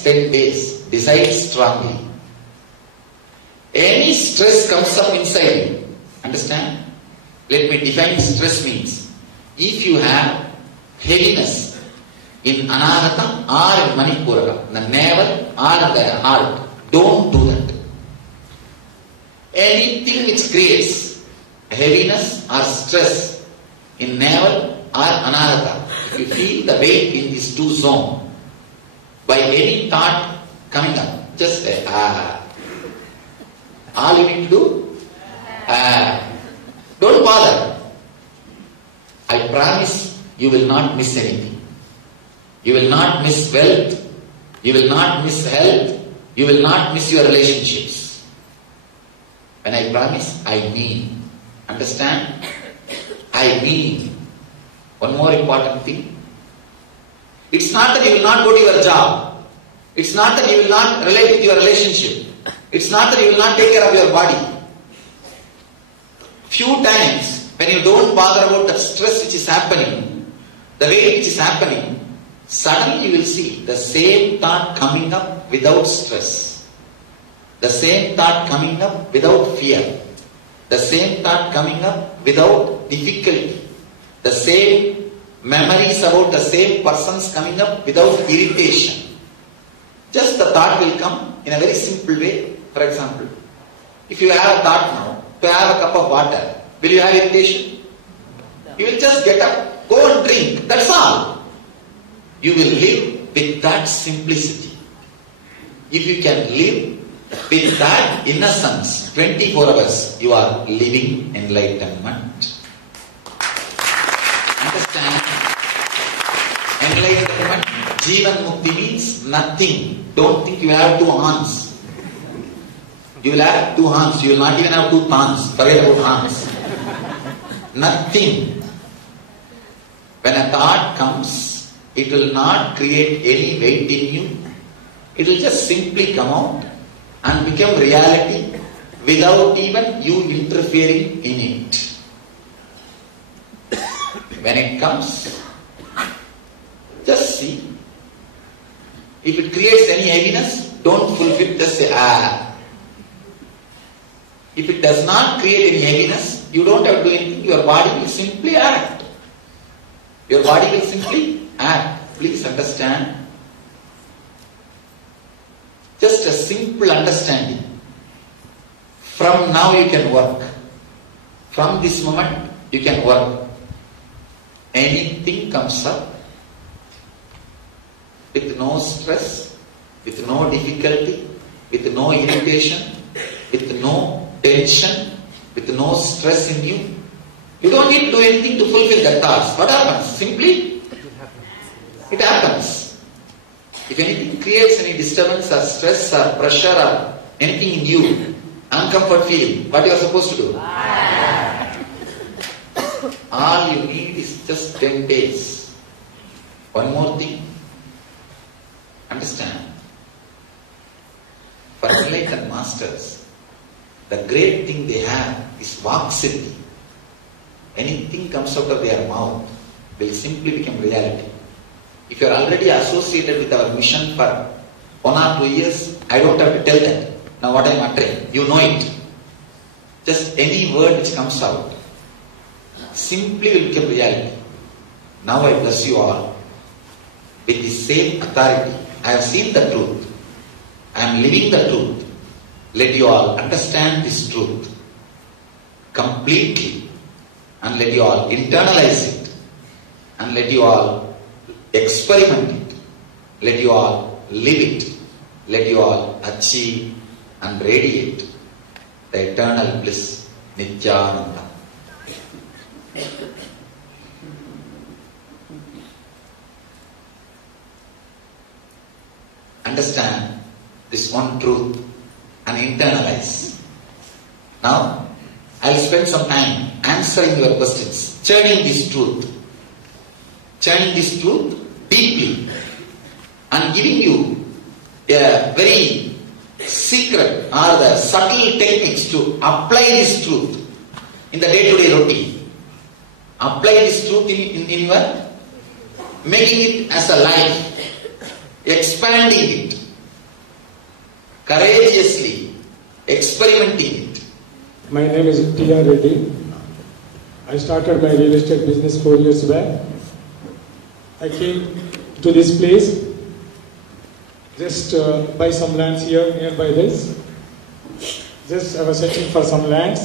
next 10 days, decide strongly. Any stress comes up inside you, understand? Let me define stress means. If you have heaviness in Anahata or in Manipura, in the navel or in the heart, don't do that. Anything which creates heaviness or stress in navel or Anahata, if you feel the weight in these two zones, by any thought coming up, just say, all you need to do, don't bother. I promise you will not miss anything. You will not miss wealth. You will not miss health. You will not miss your relationships. When I promise, I mean. Understand? I mean. One more important thing. It's not that you will not go to your job. It's not that you will not relate with your relationship. It's not that you will not take care of your body. Few times, when you don't bother about the stress which is happening, the weight which is happening, suddenly you will see the same thought coming up without stress. The same thought coming up without fear. The same thought coming up without difficulty. The same memories about the same persons coming up without irritation. Just the thought will come in a very simple way. For example, if you have a thought now to have a cup of water, will you have irritation? You will just get up, go and drink. That's all. You will live with that simplicity. If you can live with that innocence 24 hours, you are living enlightenment. Understand? Enlightenment, Jivan Mukti means nothing. Don't think you have two hands. You will have two hands. You will not even have two thumbs. Forget about hands. Nothing. When a thought comes, it will not create any weight in you. It will just simply come out and become reality without even you interfering in it. When it comes, just see. If it creates any heaviness, don't fulfill, just say, If it does not create any heaviness, you don't have to do anything, your body will simply act. Your body will simply act. Please understand. Just a simple understanding. From now you can work. From this moment you can work. Anything comes up with no stress, with no difficulty, with no irritation, with no tension, with no stress in you. You don't need to do anything to fulfill that task. What happens? Simply, it happens. If anything creates any disturbance or stress or pressure or anything in you, uncomfort feeling, what you are supposed to do? All you need is just 10 days. One more thing. Understand? For enlightened masters, the great thing they have is Vaksiddhi. Anything comes out of their mouth will simply become reality. If you are already associated with our mission for 1 or 2 years, I don't have to tell that. Now what I am uttering, you know it. Just any word which comes out simply will become reality. Now I bless you all with the same authority. I have seen the truth. I am living the truth. Let you all understand this truth completely and let you all internalize it and let you all experiment it. Let you all live it. Let you all achieve and radiate the eternal bliss, Nityananda. Understand this one truth and internalize. Now, I'll spend some time answering your questions, churning this truth deeply and giving you a very secret or the subtle techniques to apply this truth in the day-to-day routine. Apply this truth in your making it as a life, expanding it, courageously experimenting it. My name is T.R. Reddy. I started my real estate business 4 years back. I came to this place just buy some lands here nearby this. Just I was searching for some lands.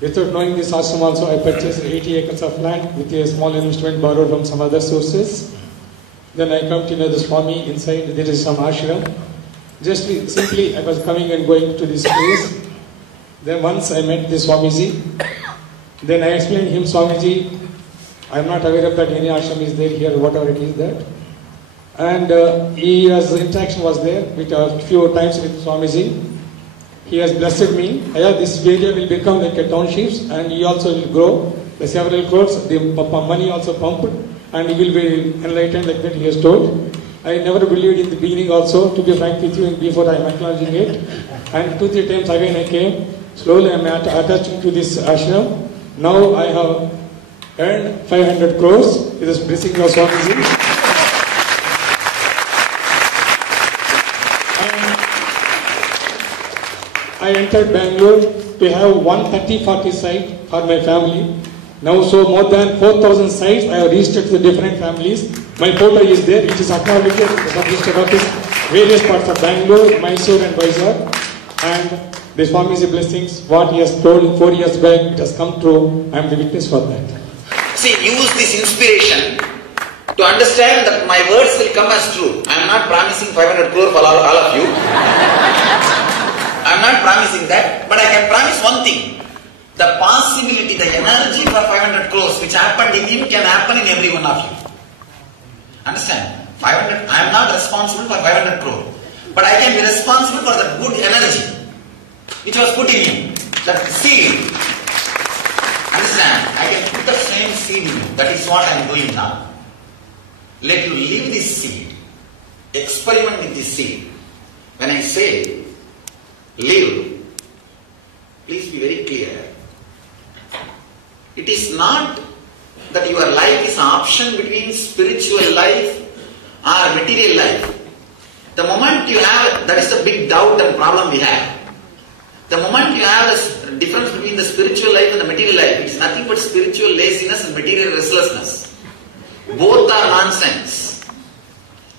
Without knowing this ashram also, I purchased 80 acres of land with a small investment borrowed from some other sources. Then I come to know the Swami inside, there is some ashram. Just simply I was coming and going to this place. Then once I met the Swamiji. Then I explained him, Swamiji, I am not aware of that any ashram is there here, whatever it is that. And his interaction was there with a few times with Swamiji. He has blessed me. This area will become like a township and he also will grow. The several crores, the money also pumped and he will be enlightened like that he has told. I never believed in the beginning also, to be frank with you, before I am acknowledging it. And 2-3 times again I came. Slowly I am attached to this ashram. Now I have earned 500 crores with this blessing of Swamiji. I entered Bangalore to have 130-40 sites for my family. Now, so more than 4,000 sites I have reached to the different families. My photo is there, which is acknowledged in the sub-district office, various parts of Bangalore, Mysore and Vizag. And the Swami's blessings, what he has told 4 years back, it has come true. I am the witness for that. See, use this inspiration to understand that my words will come as true. I am not promising 500 crore for all of you. I am not promising that, but I can promise one thing. The possibility, the energy for 500 crores which happened in him can happen in every one of you. Understand? 500, I am not responsible for 500 crore, but I can be responsible for the good energy which was put in him, that seed. Understand? I can put the same seed in you. That is what I am doing now. Let you live this seed. Experiment with this seed. When I say live, please be very clear. It is not that your life is an option between spiritual life or material life. The moment you have, that is the big doubt and problem we have. The moment you have a difference between the spiritual life and the material life, it is nothing but spiritual laziness and material restlessness. Both are nonsense.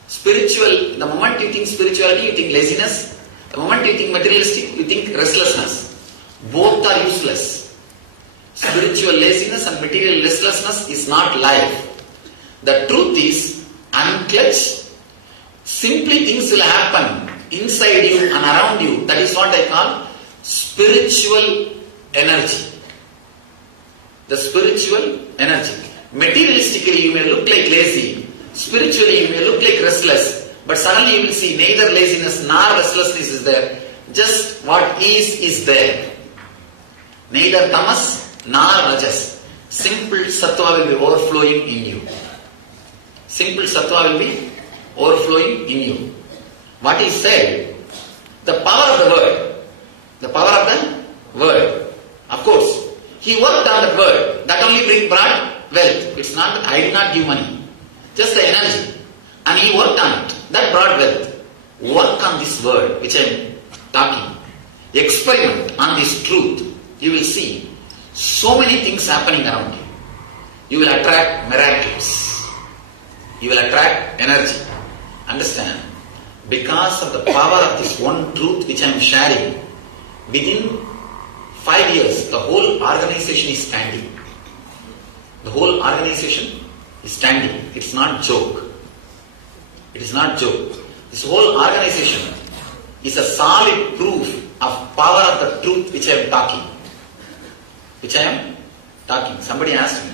Spiritual, the moment you think spirituality, you think laziness. The moment you think materialistic, you think restlessness. Both are useless. Spiritual laziness and material restlessness is not life. The truth is, unclutch, simply things will happen inside you and around you. That is what I call spiritual energy. The spiritual energy. Materialistically you may look like lazy. Spiritually you may look like restless. But suddenly you will see neither laziness nor restlessness is there. Just what is there. Neither tamas nor rajas. Simple sattva will be overflowing in you. Simple sattva will be overflowing in you. What is said? The power of the word. The power of the word. Of course, he worked on the word. That only brought wealth. It's not that I did not give money. Just the energy. And he worked on it. That brought wealth. Work on this word which I am talking. Experiment on this truth. You will see so many things happening around you. You will attract miracles. You will attract energy. Understand? Because of the power of this one truth which I am sharing, within 5 years, the whole organization is standing. The whole organization is standing. It's not joke. It is not joke. This whole organization is a solid proof of power of the truth which I am talking. Which I am talking. Somebody asked me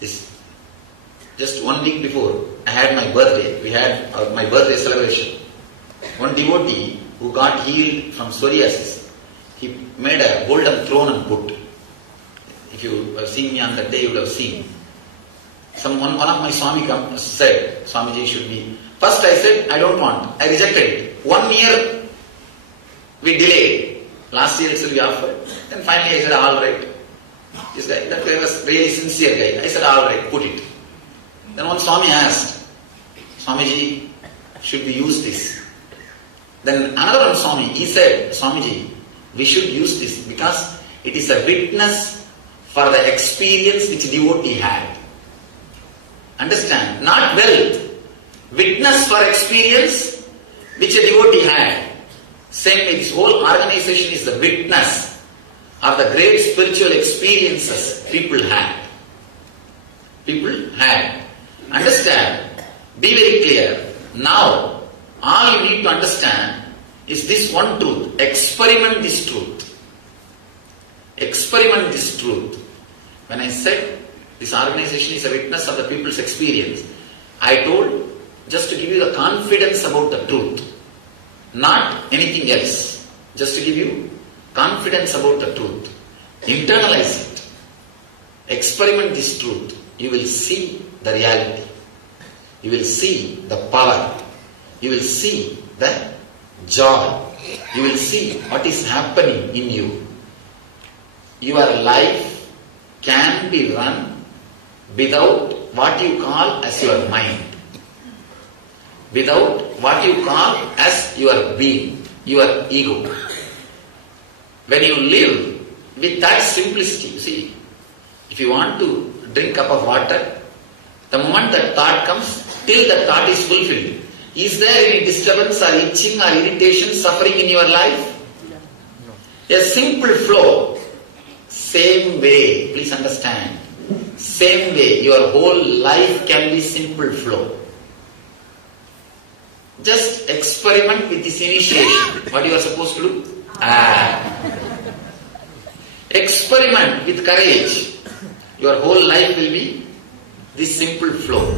this. Just 1 week before, I had my birthday. We had my birthday celebration. One devotee who got healed from psoriasis, he made a golden throne and put. If you have seen me on that day, you would have seen. One of my Swami said, Swamiji should be. First I said, I don't want. I rejected it. 1 year we delayed. Last year itself we offered. Then finally I said, all right. This guy, that guy was really sincere guy. I said, all right, put it. Then one Swami asked, Swamiji, should we use this? Then another one, Swami, he said, Swamiji, we should use this because it is a witness for the experience which devotee had. Understand? Not wealth. Witness for experience which a devotee had. Same way, this whole organization is the witness of the great spiritual experiences people had. People had. Understand? Be very clear. Now, all you need to understand is this one truth. Experiment this truth. Experiment this truth. When I said this organization is a witness of the people's experience, I told just to give you the confidence about the truth. Not anything else. Just to give you confidence about the truth. Internalize it. Experiment this truth. You will see the reality. You will see the power. You will see the joy. You will see what is happening in you. Your life can be run without what you call as your mind. Without what you call as your being, your ego. When you live with that simplicity, you see, if you want to drink a cup of water, the moment that thought comes, till that thought is fulfilled, is there any disturbance or itching or irritation, suffering in your life? No. A simple flow. Same way, please understand, same way your whole life can be simple flow. Just experiment with this initiation. What you are supposed to do? Experiment with courage. Your whole life will be this simple flow.